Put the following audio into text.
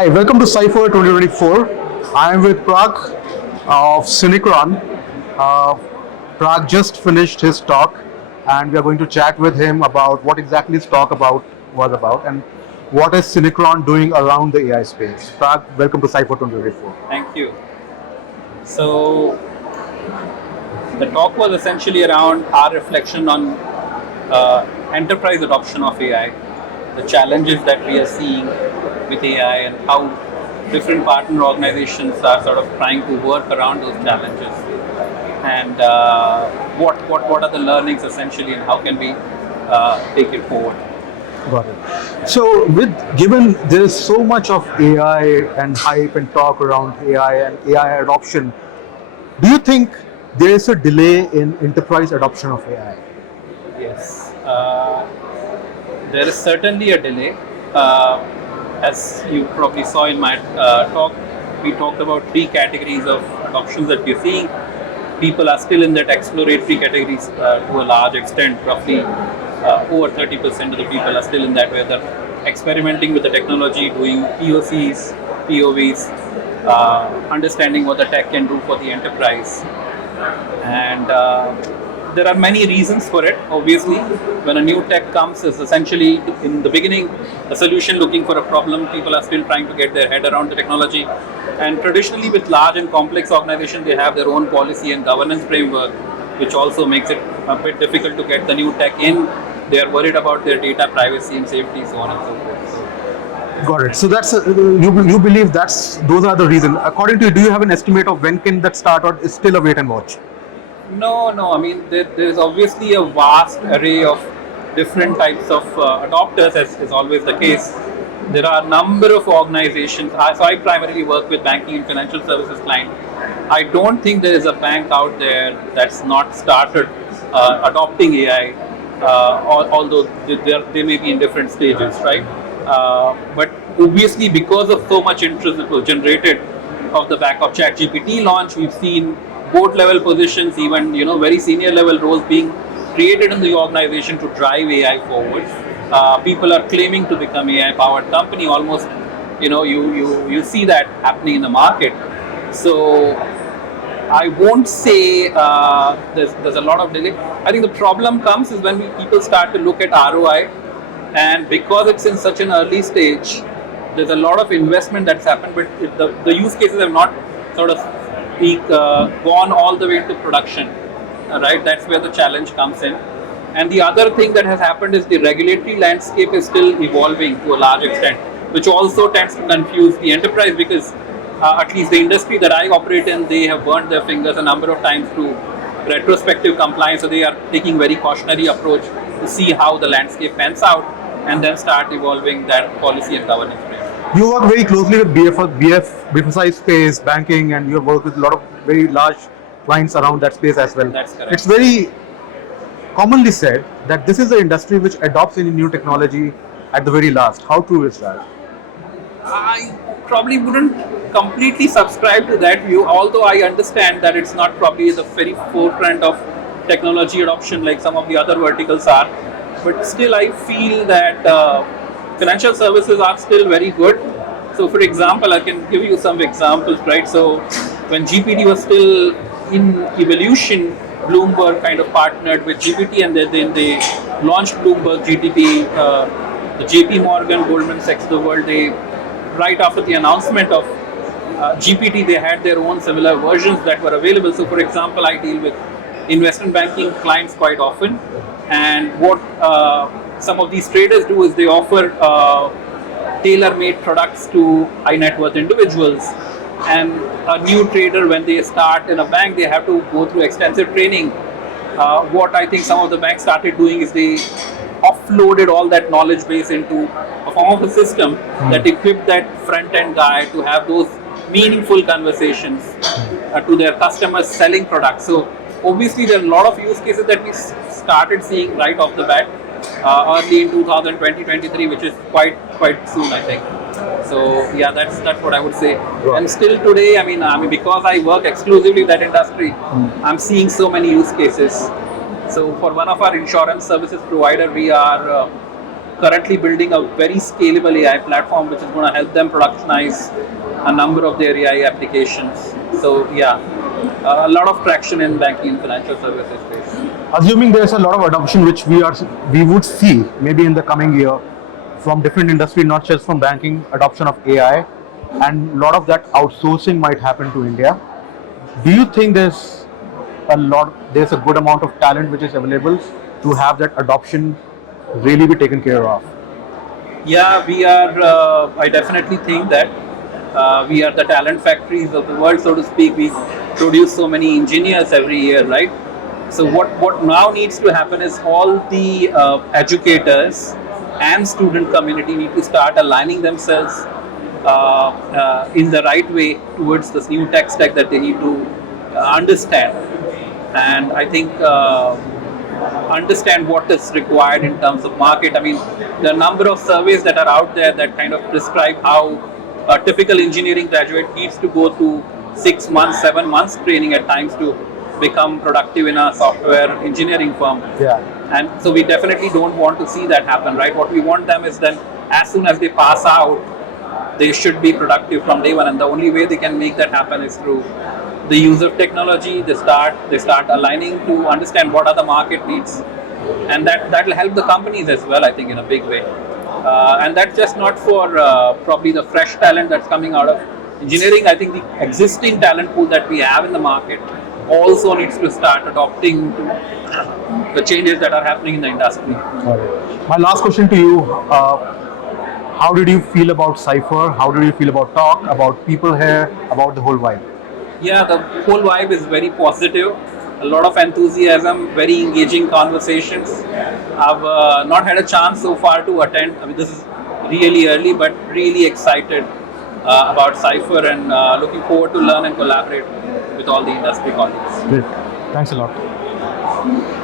Hi, welcome to Cypher 2024. I am with Prag of Synchron. Uh, Prag just finished his talk, and we are going to chat with him about what exactly his talk was about and what is Synchron doing around the AI space. Prag, welcome to Cypher 2024. Thank you. So, the talk was essentially around our reflection on enterprise adoption of AI, the challenges that we are seeing with AI, and how different partner organizations are sort of trying to work around those challenges, and what are the learnings essentially, and how can we take it forward. Got it. So, given there is so much of AI and hype and talk around AI and AI adoption, do you think there is a delay in enterprise adoption of AI? Yes, there is certainly a delay. As you probably saw in my talk, we talked about three categories of adoptions that we're seeing. People are still in that exploratory categories to a large extent. Roughly over 30% of the people are still in that, where they're experimenting with the technology, doing POCs, POVs, understanding what the tech can do for the enterprise. And there are many reasons for it. Obviously, when a new tech comes, it's essentially in the beginning a solution looking for a problem. People are still trying to get their head around the technology, and traditionally with large and complex organizations, they have their own policy and governance framework, which also makes it a bit difficult to get the new tech in. They are worried about their data privacy and safety, so on and so forth. Got it. So that's you believe those are the reasons. According to you, do you have an estimate of when can that start, or is still a wait and watch? No. I mean, there is obviously a vast array of different types of adopters, as is always the case. There are a number of organizations. So I primarily work with banking and financial services clients. I don't think there is a bank out there that's not started adopting AI, although they may be in different stages, right? But obviously, because of so much interest that was generated of the back of ChatGPT launch, we've seen board level positions, even very senior level roles being created in the organization to drive AI forward. People are claiming to become AI powered company. Almost, you see that happening in the market. So I won't say there's a lot of delay. I think the problem comes is when people start to look at ROI, and because it's in such an early stage, there's a lot of investment that's happened, but the use cases have not sort of gone all the way to production, right? That's where the challenge comes in. And the other thing that has happened is the regulatory landscape is still evolving to a large extent, which also tends to confuse the enterprise, because at least the industry that I operate in, they have burned their fingers a number of times to retrospective compliance, so they are taking very cautionary approach to see how the landscape pans out and then start evolving that policy and governance framework. You work very closely with BFSI space, banking, and you work with a lot of very large clients around that space as well. That's correct. It's very commonly said that this is the industry which adopts any new technology at the very last. How true is that? I probably wouldn't completely subscribe to that view, although I understand that it's not probably the very forefront of technology adoption like some of the other verticals are. But still, I feel that financial services are still very good. So, for example, I can give you some examples, right? So, when GPT was still in evolution, Bloomberg kind of partnered with GPT, and then they launched Bloomberg GTP. The JP Morgan, Goldman Sachs, the world, right after the announcement of GPT, they had their own similar versions that were available. So, for example, I deal with investment banking clients quite often, and what some of these traders do is they offer tailor-made products to high net worth individuals. And a new trader, when they start in a bank, they have to go through extensive training. What I think some of the banks started doing is they offloaded all that knowledge base into a form of a system that equipped that front end guy to have those meaningful conversations to their customers selling products. So obviously there are a lot of use cases that we started seeing right off the bat early in 2020-23, which is quite soon, I think. So yeah, that's what I would say. Right. And still today, I mean, because I work exclusively in that industry, I'm seeing so many use cases. So for one of our insurance services provider, we are currently building a very scalable AI platform which is going to help them productionize a number of their AI applications. So yeah, a lot of traction in banking and financial services space. Assuming there's a lot of adoption which we would see maybe in the coming year from different industry, not just from banking, adoption of AI, and a lot of that outsourcing might happen to India. Do you think there's a good amount of talent which is available to have that adoption really be taken care of? Yeah, we are. I definitely think that we are the talent factories of the world, so to speak. We produce so many engineers every year, right? So what now needs to happen is all the educators and student community need to start aligning themselves in the right way towards this new tech stack that they need to understand. And I think understand what is required in terms of market. I mean, there are a number of surveys that are out there that kind of prescribe how a typical engineering graduate needs to go through 6 months, 7 months training at times to become productive in a software engineering firm. Yeah. And so we definitely don't want to see that happen, right? What we want them is then as soon as they pass out, they should be productive from day one. And the only way they can make that happen is through the use of technology. They start aligning to understand what are the market needs, and that will help the companies as well, I think, in a big way. And that's just not for probably the fresh talent that's coming out of engineering. I think the existing talent pool that we have in the market also needs to start adopting to the changes that are happening in the industry. My last question to you, how did you feel about Cypher? How did you feel about Talk, about people here, about the whole vibe? Yeah, the whole vibe is very positive. A lot of enthusiasm, very engaging conversations. I've not had a chance so far to attend. I mean, this is really early, but really excited about Cypher and looking forward to learn and collaborate with all the industry colleagues. Great. Thanks a lot.